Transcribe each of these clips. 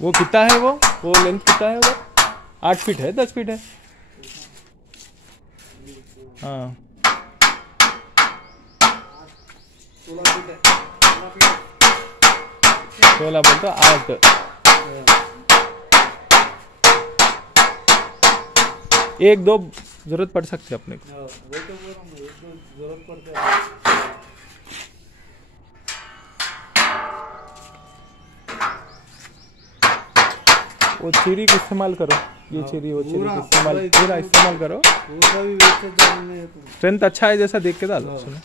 वो कितना है वो लेंथ कितना है वो 8 फीट है 10 फीट है हाँ 16 बोलते 8 एक दो जरूरत पड़ सकती है अपने को जरूरत पड़ता है वो चीरी का इस्तेमाल करो ये चीरी वो चीरी पूरा इस्तेमाल करो स्ट्रेंथ अच्छा है जैसा देख के डालो सुनो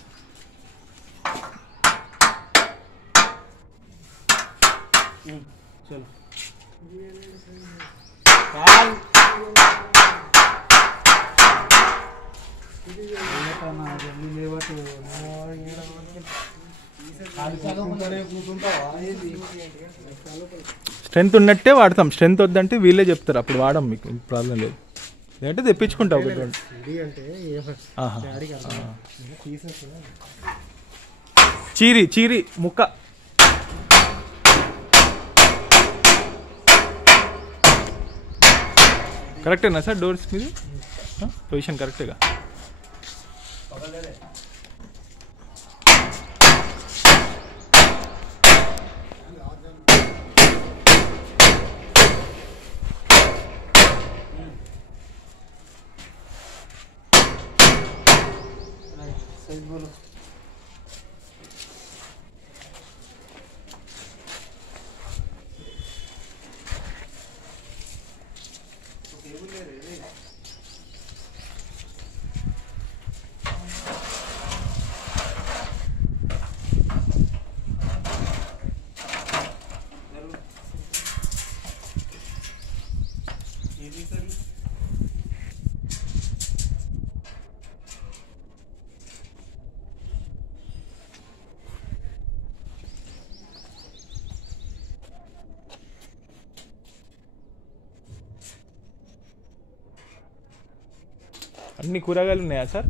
चलो స్ట్రెంత్ ఉన్నట్టే వాడతాం స్ట్రెంత్ వద్దంటే వీళ్ళే చెప్తారు అప్పుడు వాడడం మీకు ప్రాబ్లం లేదు లేదంటే తెప్పించుకుంటావు ఒకటి చీరి చీరి ముక్క కరెక్టేనా సార్ డోర్స్ మీది పొజిషన్ కరెక్ట్గా అన్ని కూరగాయలు ఉన్నాయా సార్